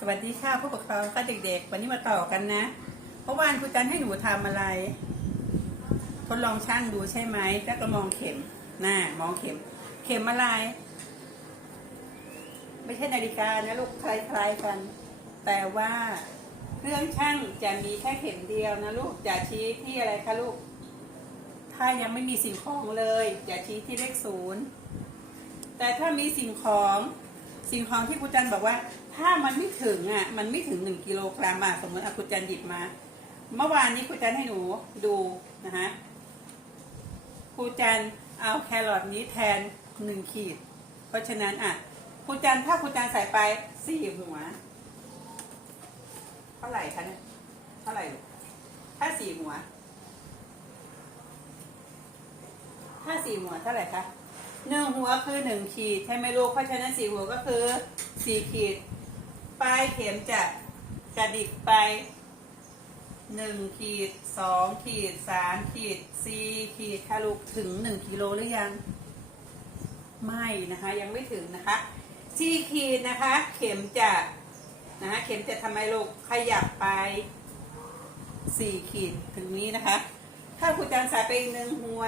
สวัสดีค่ะผู้ปกครองค่ะเด็กๆ วันนี้มาต่อกันนะเมื่อวานครูจันให้หนูทำอะไร ทดลองช่างดูใช่ไหมแล้วก็มองเข็มน่ามองเข็ม เข็มอะไร ไม่ใช่นาฬิกานะลูกคล้ายๆกัน แต่ว่าเครื่องช่างจะมีแค่เข็มเดียวนะลูกจะชี้ที่อะไรคะลูก ถ้ายังไม่มีสิ่งของเลยจะชี้ที่เลขศูนย์แต่ถ้ามีสิ่งของ สิ่งของที่ครูจันบอกว่า ถ้ามันไม่ถึงอะ มันไม่ถึงหนึ่งกิโลกรัมอะสมมติอะครูจันหยิบมา เมื่อวานนี้ครูจันให้หนูดูนะฮะครูจันเอาแครอทนี้แทนหนึ่งขีด เพราะฉะนั้นอะครูจันถ้าครูจันใส่ไปสี่หัว เท่าไหร่คะเนี่ยเท่าไหร่ถ้าสี่หัว ถ้าสี่หัวเท่าไหร่คะ หนึ่งหัวคือหนึ่งขีดใช่ไหมลูกเพราะฉะนั้นสี่หัวก็คือสี่ขีด ปลายเข็มจะกระดิกไปหนึ่งขีดสองขีดสามขีดสี่ขีดค่ะลูกถึงหนึ่งกิโลหรือยัง ไม่นะคะยังไม่ถึงนะคะสี่ขีดนะคะ เข็มจะนะคะเข็มจะทำไมลูกขยับไปสี่ขีดถึงนี้นะคะ ถ้าคุณจันใส่ไปอีกหนึ่งหัว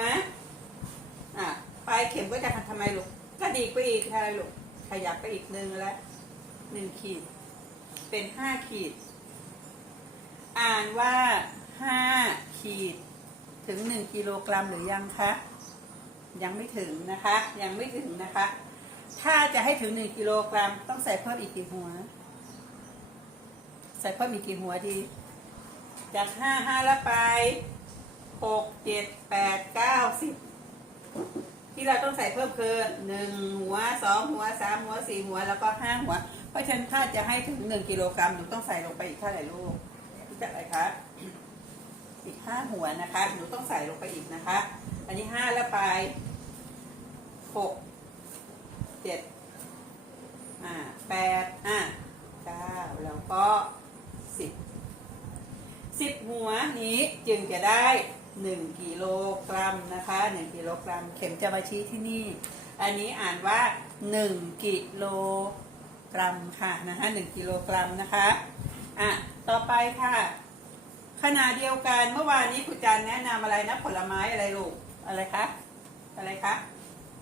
อะ ปลายเข็มก็จะทำทำไมลูกกระดิกไปอีกค่ะลูกขยับไปอีกหนึ่งแล้วหนึ่งขีด เป็นห้าขีด อ่านว่าห้าขีด ถึงหนึ่งกิโลกรัมหรือยังคะยังไม่ถึงนะคะ ยังไม่ถึงนะคะ ถ้าจะให้ถึงหนึ่งกิโลกรัมต้องใส่เพิ่มอีกกี่หัว ใส่เพิ่มอีกกี่หัวดี จากห้าห้าแล้วไปหกเจ็ดแปดเก้าสิบ ที่เราต้องใส่เพิ่มคือหนึ่งหัวสองหัวสามหัวสี่หัวแล้วก็ห้าหัว เพราะฉะนั้นถ้าจะให้ถึงหนึ่งกิโลกรัมหนูต้องใส่ลงไปอีกเท่าไหร่ลูกรู้จักอะไรคะอีกห้าหัวนะคะหนูต้องใส่ลงไปอีกนะคะ อันนี้ห้าแล้วไปหกเจ็ดอ่าแปดอ่าเก้าแล้วก็สิบสิบหัวนี้จึงจะได้ หนึ่งกิโลกรัมนะคะหนึ่งกิโลกรัม เข็มจะมาชี้ที่นี่ อันนี้อ่านว่าหนึ่งกิโลกรัมค่ะนะคะหนึ่งกิโลกรัมนะคะอะต่อไปค่ะขณะเดียวกันเมื่อวานนี้ครูจันแนะนำอะไรนะผลไม้อะไรลูกอะไรคะอะไรคะ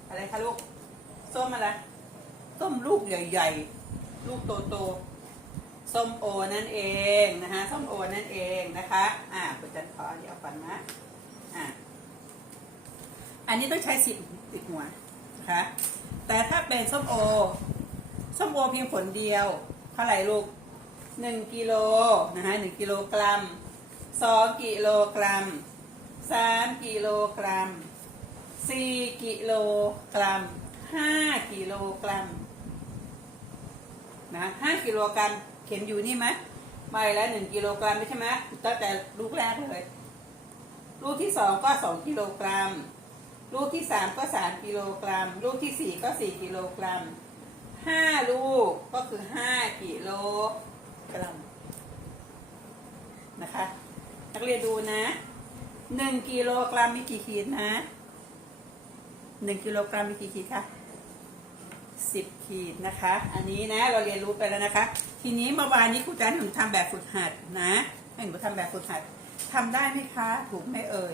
อะไรคะลูกส้มอะไรส้มลูกใหญ่ ๆ ลูกโตๆ ส้มโอนั่นเองนะคะส้มโอนั่นเองนะคะอ่าคุณจันขอเดี๋ยวก่อนนะอ่าอันนี้ต้องใช้สิบสิบหัวนะคะแต่ถ้าเป็นส้มโอส้มโอเพียงผลเดียวเท่าไหร่ลูกหนึ่งกิโลนะคะหนึ่งกิโลกรัมสองกิโลกรัมสามกิโลกรัมสี่กิโลกรัมห้ากิโลกรัมนะห้ากิโลกรัม เข็มอยู่นี่ไหมไม่แล้วหนึ่งกิโลกรัมไม่ใช่ไหมตั้งแต่ลูกแรกเลย ลูกที่สองก็สองกิโลกรัม ลูกที่สามก็สามกิโลกรัม ลูกที่สี่ก็สี่กิโลกรัมห้าลูกก็คือห้ากิโลกรัมนะคะ นักเรียนดูนะหนึ่งกิโลกรัมมีกี่ขีดนะหนึ่งกิโลกรัมมีกี่ขีดคะ สิบขีดนะคะ อันนี้นะเราเรียนรู้ไปแล้วนะคะ ทีนี้เมื่อวานนี้ครูจันหนูทำแบบฝึกหัดนะให้หนูทำแบบฝึกหัดทำได้ไหมคะ ถูกไหมเอ่ย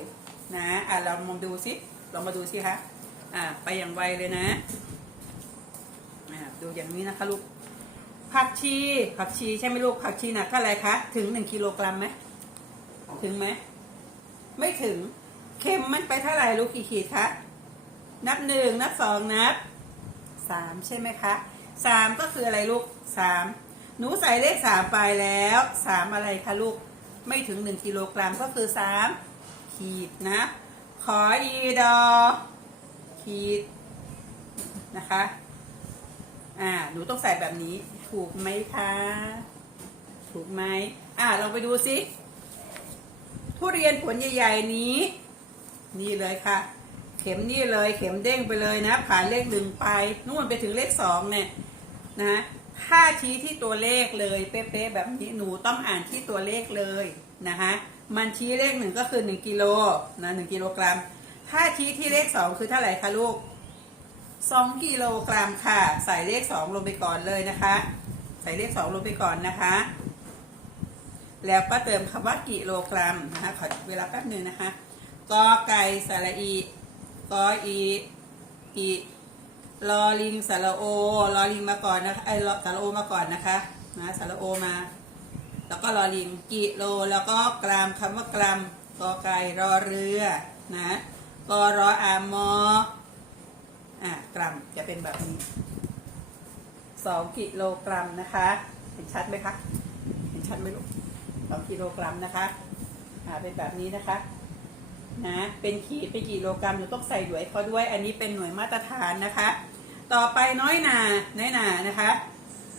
นะอะเรามองดูสิลองมาดูสิคะอะไปอย่างไวเลยนะอะดูอย่างนี้นะคะลูกผักชีผักชีใช่ไหมลูกผักชีหนักเท่าไรคะถึงหนึ่งกิโลกรัมไหมถึงไหมไม่ถึงเค็มมันไปเท่าไหร่ลูกกี่ขีดคะนับหนึ่งนับสองนับ สามใช่ไหมคะสามก็คืออะไรลูกสามหนูใส่เลขสามไปแล้วสามอะไรคะลูกไม่ถึงหนึ่งกิโลกรัมก็คือสามขีดนะ ขออีดอขีดนะคะอ่าหนูต้องใส่แบบนี้ถูกไหมคะ ถูกไหมอ่าลองไปดูสิทุเรียนผลใหญ่ ๆ นี้ นี่เลยค่ะ ข็มนี่เลย เข็มเด้งไปเลยนะ ผ่านเลขหนึ่งไปนู่นไปถึงเลขสองเนี่ยนะถ้าชี้ที่ตัวเลขเลยเป๊ะๆแบบนี้หนูต้องอ่านที่ตัวเลขเลยนะคะมันชี้เลขหนึ่งก็คือหนึ่งกิโลนะหนึ่งกิโลกรัม ถ้าชี้ที่เลขสองคือเท่าไหร่คะลูกสองกิโลกรัมค่ะ ใส่เลขสองลงไปก่อนเลยนะคะ ใส่เลขสองลงไปก่อนนะคะ แล้วก็เติมคำว่ากิโลกรัมนะคะขอเวลาแป๊บหนึ่งนะคะกอไก่สระอี กออีอีลอลิงสาระโอลอลิงมาก่อนนะคะไอรอสระโอมาก่อนนะคะนะสาระโอมา แล้วก็ลอลิงกิโลแล้วก็กรัมคำว่ากรัมกอไก่รอเรือนะกอรออามออะกรัมจะเป็นแบบนี้สองกิโลกรัมนะคะ เห็นชัดไหมคะเห็นชัดไหมลูกสองกิโลกรัมนะคะอ่าเป็นแบบนี้นะคะ นะเป็นขีดเป็นกิโลกรัมหนูต้องใส่หน่วยเขาด้วยอันนี้เป็นหน่วยมาตรฐานนะคะ ต่อไปน้อยหนาน้อยหนานะคะ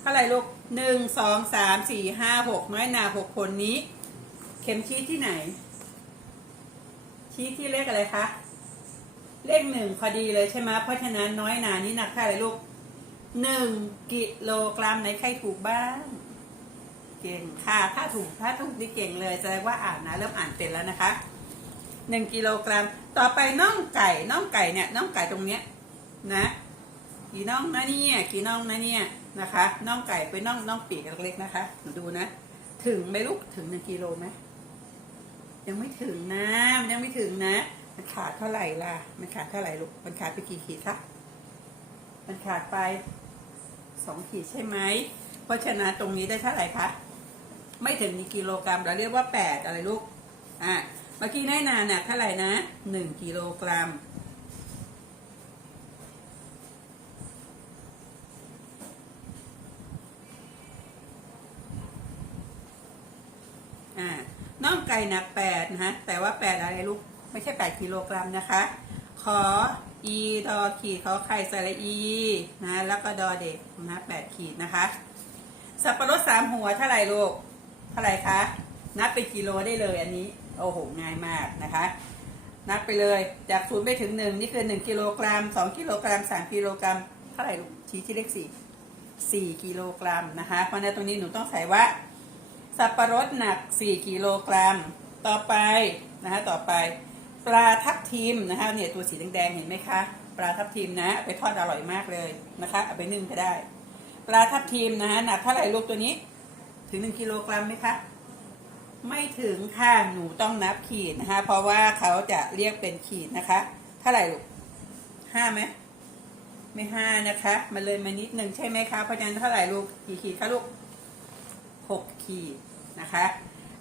เท่าไหร่ลูกหนึ่งสองสามสี่ห้าหกน้อยหนาหกคนนี้ เข็มชี้ที่ไหน ชี้ที่เลขอะไรคะเลขหนึ่งพอดีเลยใช่ไหมเพราะฉะนั้นน้อยหนานี่หนักเท่าไหร่ลูกหนึ่งกิโลกรัมไหนใครถูกบ้าง เก่งค่ะ ถ้าถูกถ้าถูกนี่เก่งเลยแสดงว่าอ่านนะ เริ่มอ่านเป็นแล้วนะคะ หนึ่งกิโลกรัม ต่อไปน่องไก่น่องไก่เนี่ยน่องไก่ตรงเนี้ยนะกี่น่องนะเนี่ยกี่น่องนะเนี่ยนะคะน่องไก่เป็นน่องน่องปีกเล็กๆนะคะดูนะ ถึงไหมลูกถึงหนึ่งกิโลไหมยังไม่ถึงนะมันยังไม่ถึงนะ มันขาดเท่าไหร่ล่ะ มันขาดเท่าไหร่ลูกมันขาดไปกี่ขีดคะมันขาดไปสองขีดใช่ไหมเพราะฉะนั้นตรงนี้ได้เท่าไหร่คะไม่ถึงหนึ่งกิโลกรัมเราเรียกว่าแปดอะไรลูกอะ เมื่อกี้ได้นานน่ะเท่าไหร่นะหนึ่งกิโลกรัม อ่าน่องไก่หนักแปดนะฮะ แต่ว่าแปดอะไรลูก ไม่ใช่แปดกิโลกรัมนะคะ ขออีดอขีดขอไข่สระอีนะ แล้วก็ดอเด็กนะแปดขีดนะคะ สับปะรดสามหัวเท่าไหร่ลูก เท่าไหร่คะ นับเป็นกิโลได้เลยอันนี้ โอ้โหง่ายมากนะคะ นับไปเลยจากศูนย์ไปถึงหนึ่งนี่คือหนึ่งกิโลกรัมสองกิโลกรัมสามกิโลกรัมเท่าไหร่ลูกชี้ที่เลขสี่สี่กิโลกรัมนะคะ เพราะฉะนั้นตรงนี้หนูต้องใส่ว่า สับปะรดหนัก4กิโลกรัม ต่อไปนะคะต่อไปปลาทับทิมนะคะเนี่ยตัวสีแดงๆเห็นไหมคะปลาทับทิมนะไปทอดอร่อยมากเลยนะคะเอาไปนึ่งก็ได้ ปลาทับทิมนะคะหนักเท่าไหร่ลูกตัวนี้ ถึง1กิโลกรัมไหมคะ ไม่ถึงค่ะ หนูต้องนับขีดนะคะ เพราะว่าเขาจะเรียกเป็นขีดนะคะ เท่าไหร่ลูกห้าไหมไม่ห้านะคะมันเลยมานิดหนึ่งใช่ไหมคะ เพราะฉะนั้นเท่าไหร่ลูกกี่ขีดคะลูกหกขีดนะคะ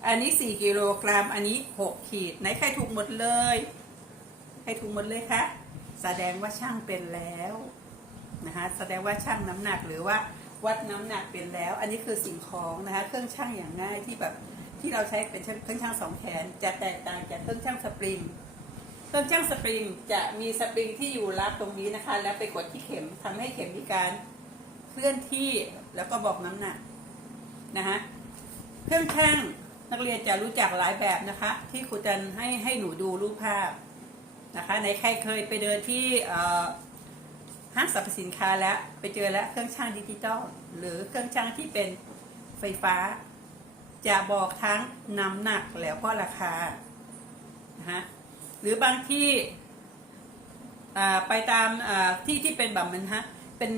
อันนี้สี่กิโลกรัม อันนี้หกขีด ไหนใครถูกหมดเลย ใครถูกหมดเลยคะ แสดงว่าช่างเป็นแล้วนะคะ แสดงว่าช่างน้ำหนักหรือว่าวัดน้ำหนักเป็นแล้ว อันนี้คือสิ่งของนะคะ เครื่องช่างอย่างง่ายที่แบบ ที่เราใช้เป็นเครื่องช่างสองแขน จะแตกต่างจากเครื่องช่างสปริงเครื่องช่างสปริงจะมีสปริงที่อยู่รับตรงนี้นะคะ แล้วไปกดที่เข็มทำให้เข็มมีการเคลื่อนที่แล้วก็บอกน้ำหนักนะคะเครื่องช่างนักเรียนจะรู้จักหลายแบบนะคะ ที่ครูจันให้ให้หนูดูรูปภาพนะคะในใครเคยไปเดินที่ห้างสรรพสินค้าแล้วไปเจอแล้วเครื่องช่างดิจิตอลหรือเครื่องช่างที่เป็นไฟฟ้า จะบอกทั้งน้ำหนักแล้วก็ราคานะคะหรือบางที่ไปตามที่ที่เป็นแบบมันฮะเป็น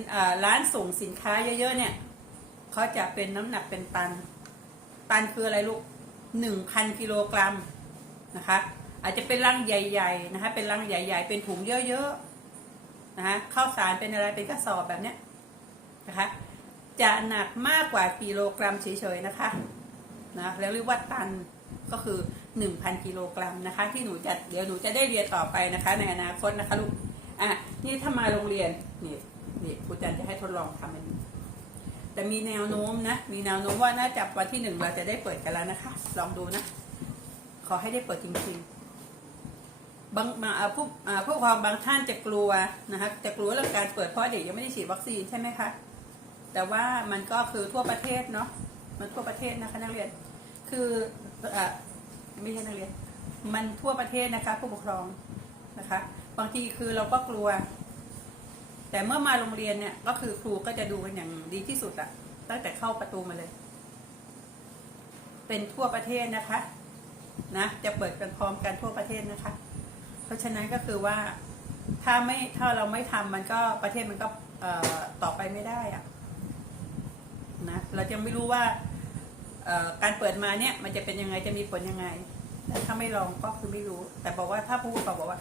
ร้านส่งสินค้าเยอะๆเนี่ยเขาจะเป็นน้ำหนักเป็นตัน ตันคืออะไรลูกหนึ่งพันกิโลกรัมนะคะอาจจะเป็นลังใหญ่ๆนะคะเป็นลังใหญ่ ๆ เป็นถุงเยอะๆนะคะข้าวสารเป็นอะไรเป็นกระสอบแบบเนี้ยนะคะจะหนักมากกว่ากิโลกรัมเฉยๆนะคะ นะแล้วเรียกว่าตันก็คือ 1,000 กิโลกรัมนะคะ ที่หนูจะเดี๋ยวหนูจะได้เรียนต่อไปนะคะ ในอนาคตนะคะลูกอะนี่ถ้ามาโรงเรียนนี่นี่ครูจันจะให้ทดลองทำอันนี้แต่มีแนวโน้มนะ มีแนวโน้มว่าน่าจะวันที่หนึ่งเราจะได้เปิดกันแล้วนะคะ ลองดูนะ ขอให้ได้เปิดจริงๆบางมาอ่าผู้อ่าผู้ปกครองบางท่านจะกลัวนะคะจะกลัวเรื่องการเปิดเพราะเด็กยังไม่ได้ฉีดวัคซีนใช่ไหมคะแต่ว่ามันก็คือทั่วประเทศเนาะมันทั่วประเทศนะคะนักเรียน คืออไม่ใช่นักเรียน มันทั่วประเทศนะคะ ผู้ปกครองนะคะ บางทีคือเราก็กลัว แต่เมื่อมาโรงเรียนเนี่ย ก็คือครูก็จะดูกันอย่างดีที่สุดอะตั้งแต่เข้าประตูมาเลย เป็นทั่วประเทศนะคะนะจะเปิดกันพร้อมกันทั่วประเทศนะคะ เพราะฉะนั้นก็คือว่าถ้าไม่ถ้าเราไม่ทำมันก็ประเทศมันก็ต่อไปไม่ได้อะนะเรายังไม่รู้ว่า การเปิดมาเนี่ยมันจะเป็นยังไงจะมีผลยังไงแต่ถ้าไม่ลองก็คือไม่รู้ แต่บอกว่าถ้าผู้ปกครองบอกว่า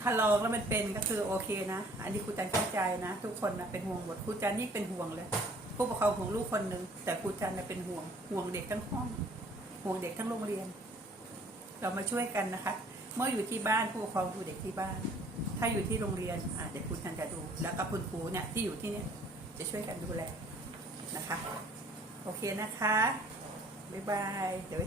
ถ้าลองแล้วมันเป็นก็คือโอเคนะ อันนี้ครูจันเข้าใจนะ ทุกคนนะเป็นห่วงหมดครูจันนี่เป็นห่วงเลย ผู้ปกครองห่วงลูกคนหนึ่งแต่ครูจันนะเป็นห่วงห่วงเด็กทั้งห้องห่วงเด็กทั้งโรงเรียน เรามาช่วยกันนะคะ เมื่ออยู่ที่บ้านผู้ปกครองดูเด็กที่บ้าน ถ้าอยู่ที่โรงเรียนอะเดี๋ยวครูจันจะดู แล้วก็คุณครูเนี่ยที่อยู่ที่เนี่ยจะช่วยกันดูแลนะคะ โอเคนะคะ บ๊ายบาย เดี๋ยว